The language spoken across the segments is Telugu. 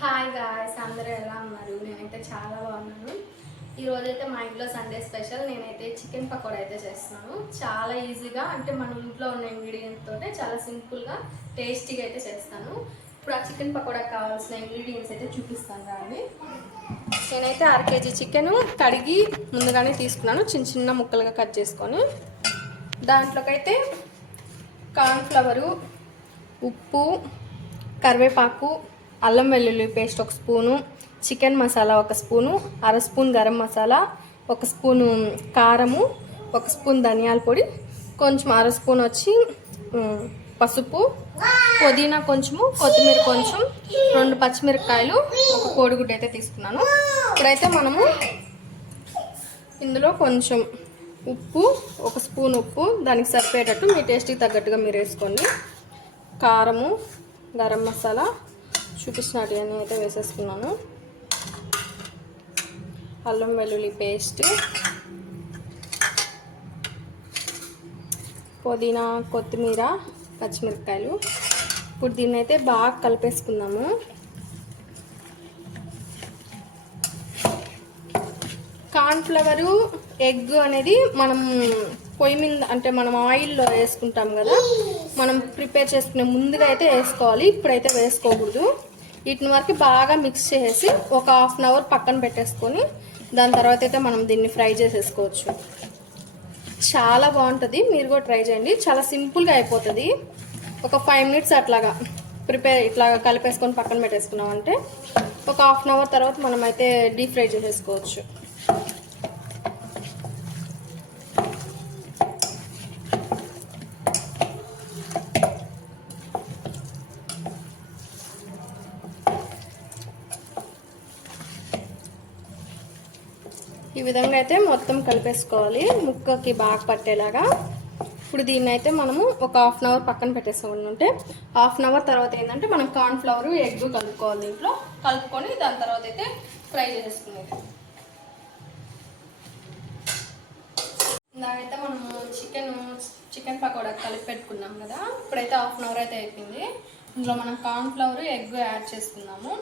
హాయ్ గాయ్స్, అందరూ ఎలా ఉన్నారు? నేనైతే చాలా బాగున్నాను. ఈరోజైతే మా ఇంట్లో సండే స్పెషల్ నేనైతే చికెన్ పకోడా అయితే చేస్తున్నాను. చాలా ఈజీగా, అంటే మన ఇంట్లో ఉన్న ఇంగ్రీడియంట్స్ తోటే చాలా సింపుల్గా టేస్టీగా అయితే చేస్తాను. ఇప్పుడు ఆ చికెన్ పకోడాకి కావాల్సిన ఇంగ్రీడియంట్స్ అయితే చూపిస్తాను రండి. నేనైతే 1/2 kg చికెన్ కడిగి ముందుగానే తీసుకున్నాను, చిన్న చిన్న ముక్కలుగా కట్ చేసుకొని. దాంట్లోకైతే కార్న్ఫ్లవరు, ఉప్పు, కరివేపాకు, అల్లం వెల్లుల్లి paste 1 spoon, chicken masala 1 spoon, 1/2 spoon garam masala, 1 spoon కారము, 1 స్పూన్ ధనియాల పొడి, కొంచెం 1/2 స్పూన్ వచ్చి పసుపు, పుదీనా కొంచెము, కొత్తిమీర కొంచెం, 2 పచ్చిమిరపకాయలు, 1 కోడిగుడ్డు అయితే తీసుకున్నాను. ఇప్పుడైతే మనము ఇందులో కొంచెం ఉప్పు, 1 స్పూన్ ఉప్పు, దానికి సరిపోయేటట్టు మీ టేస్ట్కి తగ్గట్టుగా మీరు వేసుకోండి. కారము, గరం మసాలా చూపించినట్టుగానే అయితే వేసేసుకున్నాను. అల్లం వెల్లుల్లి పేస్ట్, పుదీనా, కొత్తిమీర, పచ్చిమిరపకాయలు. ఇప్పుడు దీన్ని అయితే బాగా కలిపేసుకుందాము. కార్న్ఫ్లవరు, ఎగ్ అనేది మనం పొయ్యి మీద, అంటే మనం ఆయిల్లో వేసుకుంటాం కదా, మనం ప్రిపేర్ చేసుకునే ముందుగా అయితే వేసుకోవాలి. ఇప్పుడైతే వేసుకోకూడదు. వీటిని వరకు బాగా మిక్స్ చేసి ఒక 1/2 అవర్ పక్కన పెట్టేసుకొని దాని తర్వాత అయితే మనం దీన్ని ఫ్రై చేసేసుకోవచ్చు. చాలా బాగుంటుంది, మీరు కూడా ట్రై చేయండి. చాలా సింపుల్గా అయిపోతుంది. ఒక 5 మినిట్స్ అట్లాగా ఇట్లా కలిపేసుకొని పక్కన పెట్టేసుకున్నామంటే ఒక 1/2 అవర్ తర్వాత మనం అయితే డీప్ ఫ్రై చేసేసుకోవచ్చు. ఈ విధంగా అయితే మొత్తం కలిపేసుకోవాలి, ముక్కకి బాగా పట్టేలాగా. ఇప్పుడు దీన్ని అయితే మనము ఒక 1/2 అవర్ పక్కన పెట్టేసుకోవాలంటే 1/2 అవర్ తర్వాత ఏంటంటే మనం కార్న్ఫ్లవర్, ఎగ్ కలుపుకోవాలి. దీంట్లో కలుపుకొని దాని తర్వాత అయితే ఫ్రై చేసేసుకునేది. దానైతే మనము చికెన్ పకోడా కలిపి పెట్టుకున్నాం కదా. ఇప్పుడైతే 1/2 అవర్ అయితే అయిపోయింది. ఇందులో మనం కార్న్ఫ్లవర్, ఎగ్ యాడ్ చేసుకున్నాము.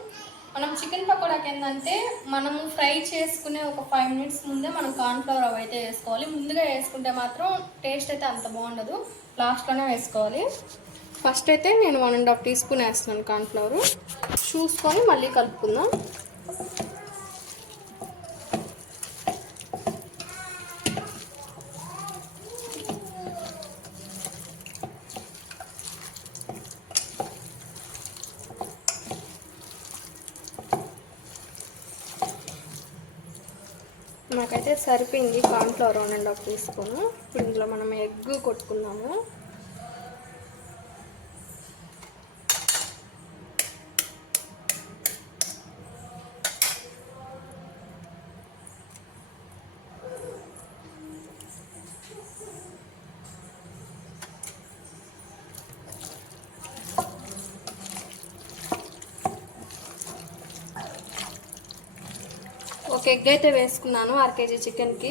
మనం చికెన్ పకోడాకి ఏంటంటే మనము ఫ్రై చేసుకునే ఒక 5 మినిట్స్ ముందే మనం కార్న్ఫ్లవర్ అవి అయితే వేసుకోవాలి. ముందుగా వేసుకుంటే మాత్రం టేస్ట్ అయితే అంత బాగుండదు, లాస్ట్లోనే వేసుకోవాలి. ఫస్ట్ అయితే నేను 1.5 టీ స్పూన్ వేస్తున్నాను కార్న్ఫ్లవర్. చూసుకొని మళ్ళీ కలుపుకుందాం. నాకైతే సరిపోయింది కార్న్ఫ్లవర్ 1.5 టీ స్పూన్. ఇప్పుడు ఇందులో మనం ఎగ్ కొట్టుకుందాము. ఒక ఎగ్ అయితే వేసుకున్నాను 1/2 kg చికెన్కి.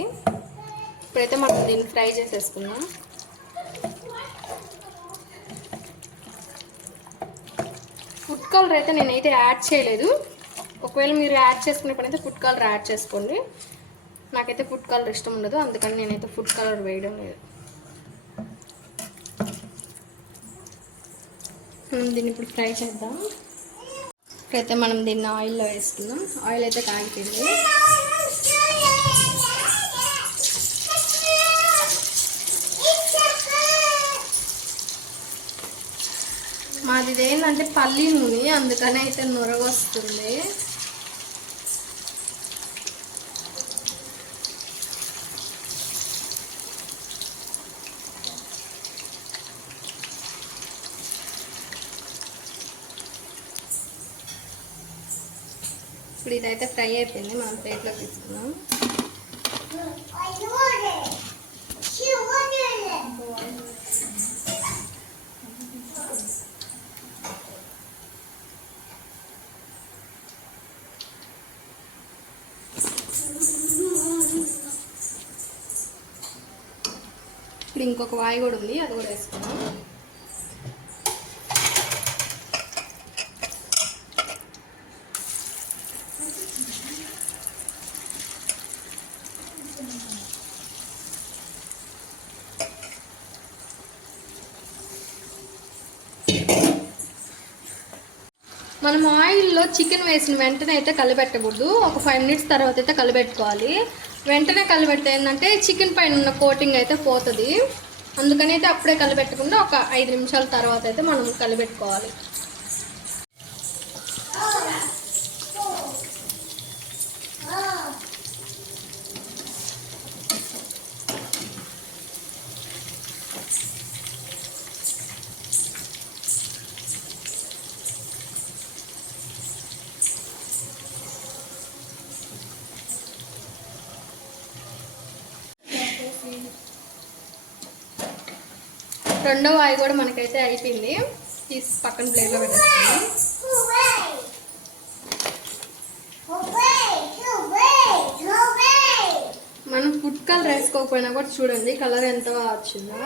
ఇప్పుడైతే మనం దీన్ని ఫ్రై చేసేసుకుందాం. ఫుడ్ కలర్ అయితే నేనైతే యాడ్ చేయలేదు. ఒకవేళ మీరు యాడ్ చేసుకునే పని అయితే ఫుడ్ కలర్ యాడ్ చేసుకోండి. నాకైతే ఫుడ్ కలర్ ఇష్టం ఉండదు, అందుకని నేనైతే ఫుడ్ కలర్ వేయడం లేదు. దీన్ని ఇప్పుడు ఫ్రై చేద్దాం. ఇప్పుడైతే మనం దీన్ని ఆయిల్లో వేసుకుందాం. ఆయిల్ అయితే కాగిపోయింది. మాది ఏంటంటే పల్లి నూనె, అందుకని అయితే నొరగొస్తుంది. ఇప్పుడు ఇదైతే ఫ్రై అయిపోయింది, మనం ప్లేట్లో తీసుకున్నాం. ఇప్పుడు ఇంకొక వాయి కూడా ఉంది, అది కూడా వేసుకున్నాం. మనం ఆయిల్లో చికెన్ వేసిన వెంటనే అయితే కలిపెట్టకూడదు. ఒక 5 మినిట్స్ తర్వాత అయితే కలిపెట్టుకోవాలి. వెంటనే కలిపెడితే ఏంటంటే చికెన్ పైన ఉన్న కోటింగ్ అయితే పోతుంది. అందుకని అయితే అప్పుడే కలిపెట్టకుండా ఒక 5 నిమిషాల తర్వాత అయితే మనం కలిపెట్టుకోవాలి. రెండో వాయి కూడా మనకైతే అయిపోయింది. తీసి పక్కన ప్లేట్లో పెట్టేస్తాను. మనం ఫుడ్ కలర్ వేసుకోకపోయినా కూడా చూడండి కలర్ ఎంత వచ్చిందో.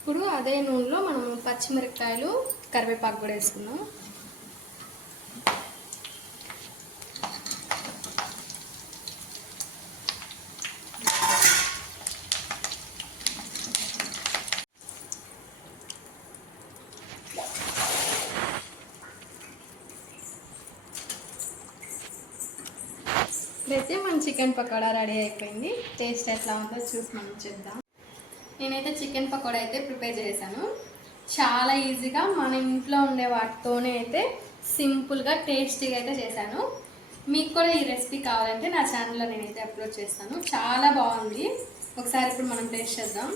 ఇప్పుడు అదే నూనెలో మనం పచ్చిమిరపకాయలు కరివేపాకు కూడా వేసుకుందాం. ఇప్పుడైతే మన చికెన్ పకోడా రెడీ అయిపోయింది. టేస్ట్ ఎట్లా ఉందో చూసి మనం చేద్దాం. నేనైతే చికెన్ పకోడా అయితే ప్రిపేర్ చేశాను. చాలా ఈజీగా మన ఇంట్లో ఉండే వాటితోనే అయితే సింపుల్గా టేస్టీగా అయితే చేశాను. మీకు కూడా ఈ రెసిపీ కావాలంటే నా ఛానల్లో నేనైతే అప్లోడ్ చేస్తాను. చాలా బాగుంది. ఒకసారి ఇప్పుడు మనం టేస్ట్ చేద్దాం.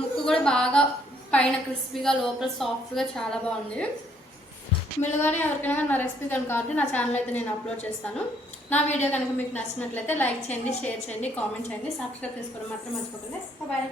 ముక్కు కూడా బాగా పైన క్రిస్పీగా లోపల సాఫ్ట్గా చాలా బాగుంది. మీరు కానీ ఎవరికైనా నా రెసిపీ కనుక కావాలంటే నా ఛానల్ అయితే నేను అప్లోడ్ చేస్తాను. నా వీడియో కనుక మీకు నచ్చినట్లయితే లైక్ చేయండి, షేర్ చేయండి, కామెంట్ చేయండి, సబ్స్క్రైబ్ చేసుకోవడం మాత్రం మర్చిపోకండి. బాయ్.